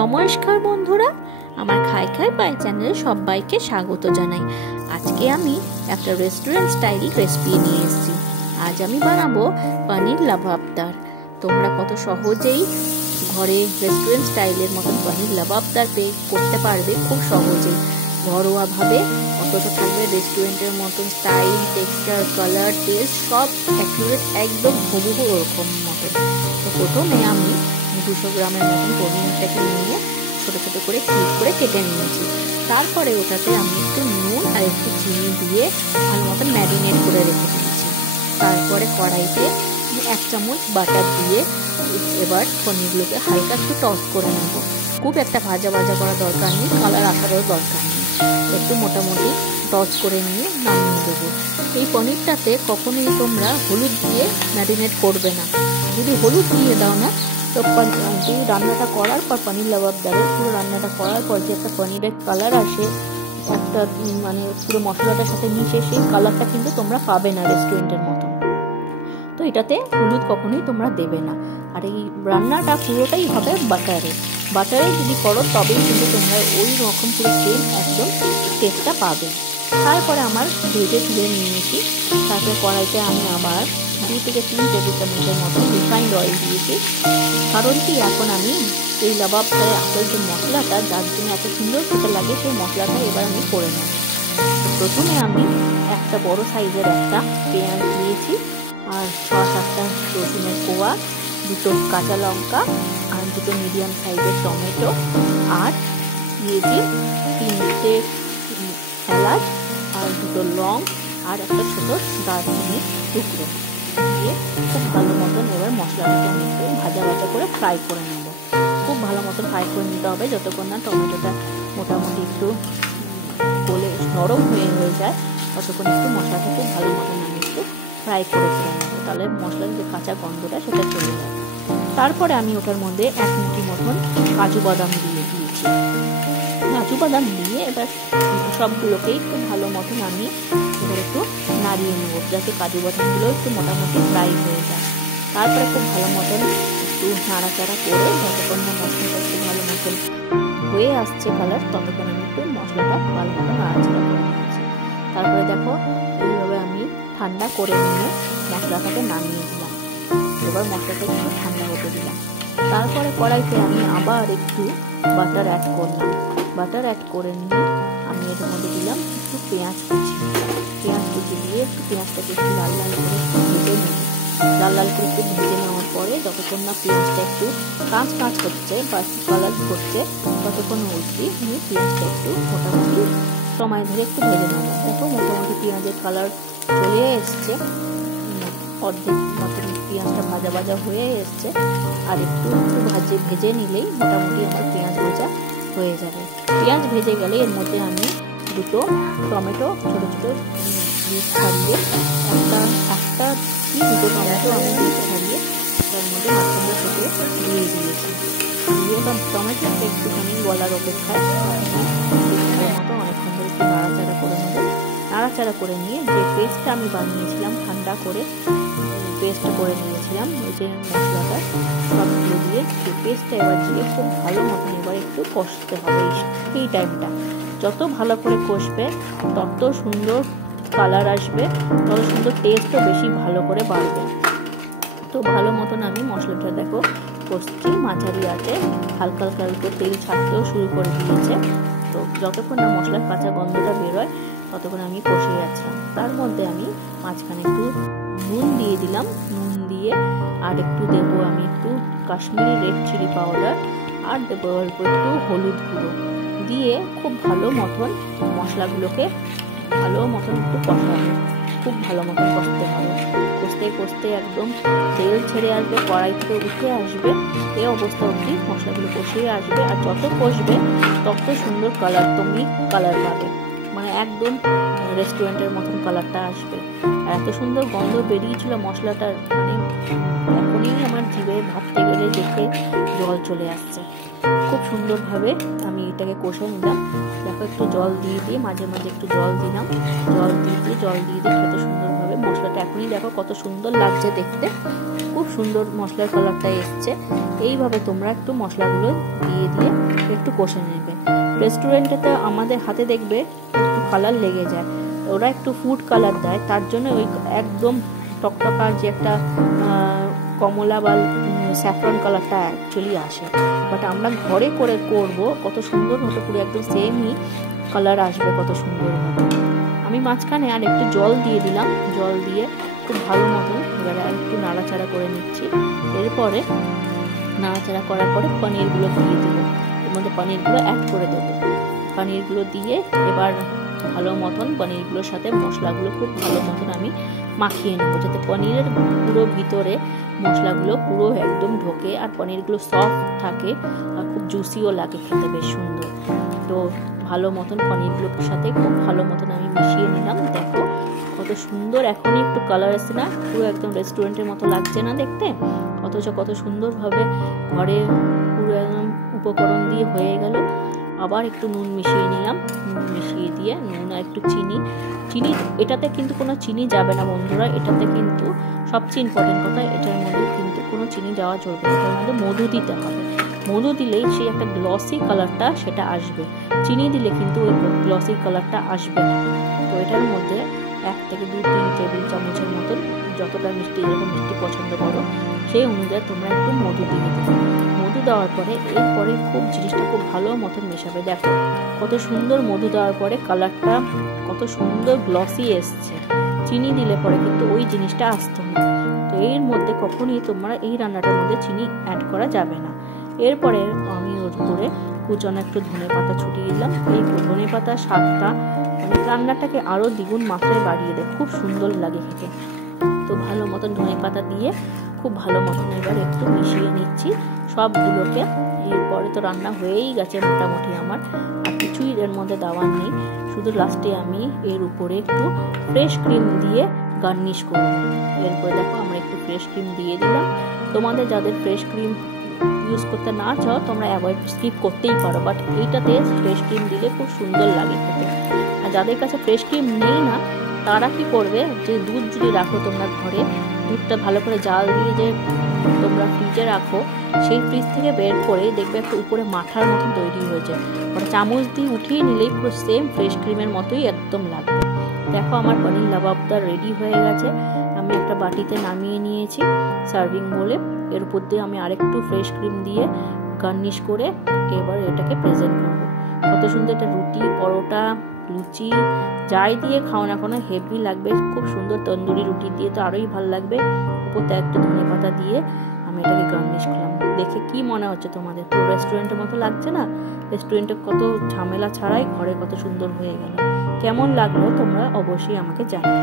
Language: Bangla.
নমস্কার বন্ধুরা, আমার খাই খাই বাই চ্যানেলে সবাইকে স্বাগত জানাই। আজকে আমি একটা রেস্টুরেন্ট স্টাইল রেসিপি নিয়ে এসেছি। আজ আমি বানাবো পনির লাবাবদার। তোমরা কত সহজেই ঘরে রেস্টুরেন্ট স্টাইলের মতন পনির লাবাবদার করতে পারবে, খুব সহজেই ঘরোয়াভাবে। অথচ থাকবে রেস্টুরেন্টের মতন স্টাইল, টেক্সচার, কালার, টেস্ট সব অ্যাকুরেট, একদম হুবহু ওরকম মতন। তো প্রথমে আমি 200 গ্রামের মতন পনিরটাকে নিয়ে ছোটো ছোটো করে কিউব করে কেটে নিয়েছি। তারপরে ওটাতে আমি একটু নুন আর একটু চিনি দিয়ে ভালো মতন ম্যারিনেট করে রেখে দিয়েছি। তারপরে কড়াইতে 1 চামচ বাটার দিয়ে এবার পনিরগুলোকে হালকা একটু টস করে নেব। খুব একটা ভাজা ভাজা করা দরকার নেই, কালার আসারও দরকার নেই, একটু মোটামুটি টস করে নিয়ে নামিয়ে দেবো। এই পনিরটাতে কখনোই তোমরা হলুদ দিয়ে ম্যারিনেট করবে না। যদি হলুদ দিয়ে দাও না, তো রান্নাটা করার পর পনির লাবাবদারের পুরো রান্নাটা করার পর যে একটা পনিরের কালার আসে, একটা মানে পুরো মশলাটার সাথে মিশে, সেই কালারটা কিন্তু তোমরা পাবে না রেস্টুরেন্টের মতন। তো এটাতে হলুদ কখনোই তোমরা দেবে না। আর এই রান্নাটা পুরোটাই হবে বাটারে যদি করো, তবেই কিন্তু তোমরা ওই রকম পুরো সেম একদম টেস্টটা পাবে। তারপরে আমার ভেজে তুলে নিয়েছি। তারপরে কড়াইতে আমি আবার 2 থেকে 3 টেবিল চামচের মতো রিফাইন্ড অয়েল দিয়েছি। কারণ কি, এখন আমি এই লাবাবদারের আসল যে মশলাটা, যার জন্য এত সুন্দর খেতে লাগে, সেই মশলাটা এবার আমি করে নেব। প্রথমে আমি একটা বড় সাইজের একটা পেঁয়াজ দিয়েছি, আর 6-7টা রসুনের কোয়া, 2টো কাঁচা লঙ্কা, আর 2টো মিডিয়াম সাইজের টমেটো, আর দিয়েছি 3টে এলাচ, আর 2টো লং, আর একটা ছোট দারচিনি টুকরো দিয়ে খুব ভালো মতন এবার মশলাটাকে আমি একটু ভাজা ভাজা করে ফ্রাই করে নেব। খুব ভালো মতন ফ্রাই করে নিতে হবে, যতক্ষণ না টমেটোটা মোটামুটি একটু গলে নরম হয়ে যায়, ততক্ষণ একটু মশলাটা খুব ভালো মতন আমি একটু ফ্রাই করে নেব। তাহলে মশলার যে কাঁচা গন্ধটা সেটা চলে যায়। তারপরে আমি ওটার মধ্যে 1 মুঠি মতন কাজু বাদাম দিয়ে দিয়েছি। কাজু বাদাম দিয়ে এবার সবগুলোকে একটু ভালো মতন আমি এবার একটু নাড়িয়ে নেব, যাতে কাজু বাদামগুলো একটু মোটামুটি ফ্রাই হয়ে যায়। তারপরে খুব ভালো মতন একটু নাড়াচাড়া করে যতক্ষণ না মশলাটা একটু ভালো মতন হয়ে আসছে কালার, ততক্ষণ আমি একটু মশলাটা ভালো মতো নাড়াচাড়া করে নিচ্ছি। তারপরে দেখো, এইভাবে আমি ঠান্ডা করে নিয়ে মশলাটাকে নামিয়ে দিলাম। এবার মশলাটা একটু ঠান্ডা হতে দিলাম। তারপরে কড়াইতে আমি আবার একটু বাটার অ্যাড করলাম। বাটার অ্যাড করে নিয়ে আমি এর মধ্যে দিলাম একটু পেঁয়াজ কুচি দিয়ে একটু পেঁয়াজটাকে একটু লাল লাল করে ভেজে নেব। লাল লাল করে একটু ভেজে নেওয়ার পরে যতক্ষণ না পেঁয়াজটা একটু কাঁচ হচ্ছে বা কালার করছে, ততক্ষণ অবধি আমি পেঁয়াজটা একটু মোটামুটি সময় ধরে একটু ভেজে নেব। দেখো, মোটামুটি পেঁয়াজের কালার চলে এসছে, অর্ধেক মতন পেঁয়াজটা ভাজা ভাজা হয়ে এসছে। আর একটু ভেজে নিলেই মোটামুটি আমার পেঁয়াজ ভাজা হয়ে যাবে। পেঁয়াজ ভেজে গেলে এর মধ্যে আমি 2টো টমেটো ছোটো ছোটো ছাড়িয়ে, একটা 2টো টমেটো আমি ছাড়িয়ে তার মধ্যে মাঝখানে থেকে দিয়ে দিয়েছি। দিয়ে বা টমেটোটা একটুখানি গলার অপেক্ষায় মতো অনেকক্ষণ ধরে একটু নাড়াচাড়া করে নেব। নাড়াচাড়া করে নিয়ে যে পেস্টটা আমি বানিয়েছিলাম, ঠান্ডা করে পেস্ট করে নিয়েছিলাম, ওই যে মশলাটা সবগুলো দিয়ে সেই পেস্টটা এবার দিয়ে খুব ভালো মতন এবার একটু কষতে হবে। এই টাইমটা যত ভালো করে কষবে, তত সুন্দর কালার আসবে, তত সুন্দর টেস্টও বেশি ভালো করে বাড়বে। তো ভালো মতন আমি মশলাটা দেখো কষছি, মাঝারি আছে, হালকা হালকা তেল ছাড়তেও শুরু করে দিয়েছে। তো যতক্ষণ না মশলার কাঁচা গন্ধটা বেরোয়, ততক্ষণ আমি কষে যাচ্ছিলাম। তার মধ্যে আমি মাঝখানে একটু নুন দিয়ে দিলাম। নুন দিয়ে আর একটু দেবো আমি একটু কাশ্মীরি রেড চিলি পাউডার, আর দেবো অল্প একটু হলুদ গুঁড়ো দিয়ে খুব ভালো মতন মশলাগুলোকে ভালো মতন একটু কষাবো। খুব ভালো মতন কষতে হবে। কষতে কষতে একদম তেল ছেড়ে আসবে, কড়াই থেকে উঠে আসবে, এই অবস্থা অবধি মশলাগুলো কষিয়ে আসবে। আর যত কষবে তত সুন্দর কালার পাবে, মানে একদম রেস্টুরেন্টের মতন কালারটা আসবে। আর এত সুন্দর গন্ধ বেরিয়েছিল মশলাটার, মানে এখনই আমার জিভে ভাবতে গেলে দেখে জল চলে আসছে। খুব সুন্দরভাবে আমি এটাকে কষে নিলাম। দেখো, একটু জল দিয়ে মাঝে মাঝে একটু জল দিলাম, জল দিয়ে কত সুন্দরভাবে মশলাটা এখনই দেখো কত সুন্দর লাগছে দেখতে। খুব সুন্দর মশলার কালারটা এসছে। এইভাবে তোমরা একটু মশলাগুলো দিয়ে দিয়ে একটু কষে নেবে। রেস্টুরেন্টে তো আমাদের হাতে দেখবে একটু কালার লেগে যায়, ওরা একটু ফুড কালার দেয়, তার জন্য ওই একদম টকটকা যে একটা কমলা বা স্যাফরন কালারটা অ্যাকচুয়ালি আসে। বাট আমরা ঘরে করে করব, কত সুন্দর মতো পুরো একদম সেমই কালার আসবে, কত সুন্দর মতো। আমি মাঝখানে আর একটু জল দিয়ে দিলাম, জল দিয়ে খুব ভালো মতন এবারে আর একটু নাড়াচাড়া করে নিচ্ছি। এরপরে নাড়াচাড়া করার পরে পনিরগুলো দিয়ে দেবো, এর মধ্যে পনিরগুলো অ্যাড করে দেবো। পনিরগুলো দিয়ে এবার ভালো মতন পনিরগুলোর সাথে মশলাগুলো খুব ভালো মতন আমি মাখিয়ে নেবো, যাতে পনিরের পুরো ভিতরে মশলাগুলো পুরো একদম ঢোকে আর পনিরগুলো সফট থাকে আর খুব জুসিও লাগে, খেতে বেশ সুন্দর। তো ভালো মতন পনিরগুলোর সাথে খুব ভালো মতন আমি মিশিয়ে নিলাম। দেখো কত সুন্দর এখনই একটু কালার আসছে না, পুরো একদম রেস্টুরেন্টের মতো লাগছে না দেখতে, অথচ কত সুন্দরভাবে ঘরে পুরো একদম উপকরণ দিয়ে হয়ে গেল। আবার একটু নুন মিশিয়ে নিলাম, নুন মিশিয়ে দিয়ে নুন আর একটু চিনি, এটাতে কিন্তু কোনো চিনি যাবে না বন্ধুরা, এটাতে কিন্তু সবচেয়ে ইম্পর্টেন্ট কথা, এটার মধ্যে কিন্তু কোনো চিনি যাওয়া চলবে না, এটার মধ্যে মধু দিতে হবে। মধু দিলেই সেই একটা গ্লসি কালারটা সেটা আসবে, চিনি দিলে কিন্তু ওই গ্লসি কালারটা আসবে না। তো এটার মধ্যে 1 থেকে 2-3 টেবিল চামচের মতন, যতটা মিষ্টি যেরকম মিষ্টি পছন্দ করো সেই অনুযায়ী তোমরা একটু মধু দিয়ে দেবে। মধু দেওয়ার পরে এরপরে খুব জিনিসটা খুব ভালো মতন মেশাবে। দেখো কত সুন্দর মধু দেওয়ার পরে কালারটা কত সুন্দর গ্লসি এসছে। চিনি দিলে পরে কিন্তু ওই জিনিসটা আসতো না। তো এর মধ্যে কখনই তোমরা এই রান্নাটার মধ্যে চিনি অ্যাড করা যাবে না। এরপরে আমি ওর উপরে কুচনো একটু ধনে পাতা ছুটিয়ে দিলাম। এই ধনে পাতার স্বাদটা মানে রান্নাটাকে আরও দ্বিগুণ মাত্রায় বাড়িয়ে দেয়, খুব সুন্দর লাগে খেতে। তো ভালো মতন ধনে পাতা দিয়ে খুব ভালো মতন এবার একটু মিশিয়ে নিচ্ছি সবগুলোকে। এরপরে তো রান্না হয়েই গেছে মোটামুটি আমার, আর কিছুই এর মধ্যে দেওয়ার নেই, শুধু লাস্টে আমি এর উপরে একটু ফ্রেশ ক্রিম দিয়ে গার্নিশ করব। এরপরে দেখো আমরা একটু ফ্রেশ ক্রিম দিয়ে দিলাম। তোমাদের যাদের ফ্রেশ ক্রিম ইউজ করতে না চাও তোমরা অ্যাভয়েড স্কিপ করতেই পারো, বাট এইটাতে ফ্রেশ ক্রিম দিলে খুব সুন্দর লাগে খেতে। আর যাদের কাছে ফ্রেশ ক্রিম নেই না তারা কি করবে, যে দুধ যদি রাখো তোমরা ঘরে, দুধটা ভালো করে জাল দিয়ে যে তোমরা ফ্রিজে রাখো, সেই ফ্রিজ থেকে বের করে দেখবে একটা উপরে মাঠার মতো তৈরি হয়েছে, ওটা চামচ দিয়ে উঠিয়ে নিলেই পুরো সেম ফ্রেশ ক্রিমের মতোই একদম লাগবে। দেখো আমার পনির লাবাবটা রেডি হয়ে গেছে, আমি একটা বাটিতে নামিয়ে নিয়েছি সার্ভিং বলে। এর উপর দিয়ে আমি আরেকটু ফ্রেশ ক্রিম দিয়ে গার্নিশ করে এবার এটাকে প্রেজেন্ট করব। কত সুন্দর একটা রুটি, পরোটা, লুচি যাই দিয়ে খাও না কোনো হেভি লাগবে, খুব সুন্দর। তন্দুরি রুটি দিয়ে তো আরোই ভালো লাগবে। উপরতে একটা ধনে পাতা দিয়ে আমি এটাকে গার্নিশ করলাম। দেখে কি মনে হচ্ছে তোমাদের? পুরো রেস্টুরেন্টের মতো লাগছে না? রেস্টুরেন্টে কত ঝামেলা ছাড়াই ঘরে কত সুন্দর হয়ে গেল। কেমন লাগলো তোমরা অবশ্যই আমাকে জানাও।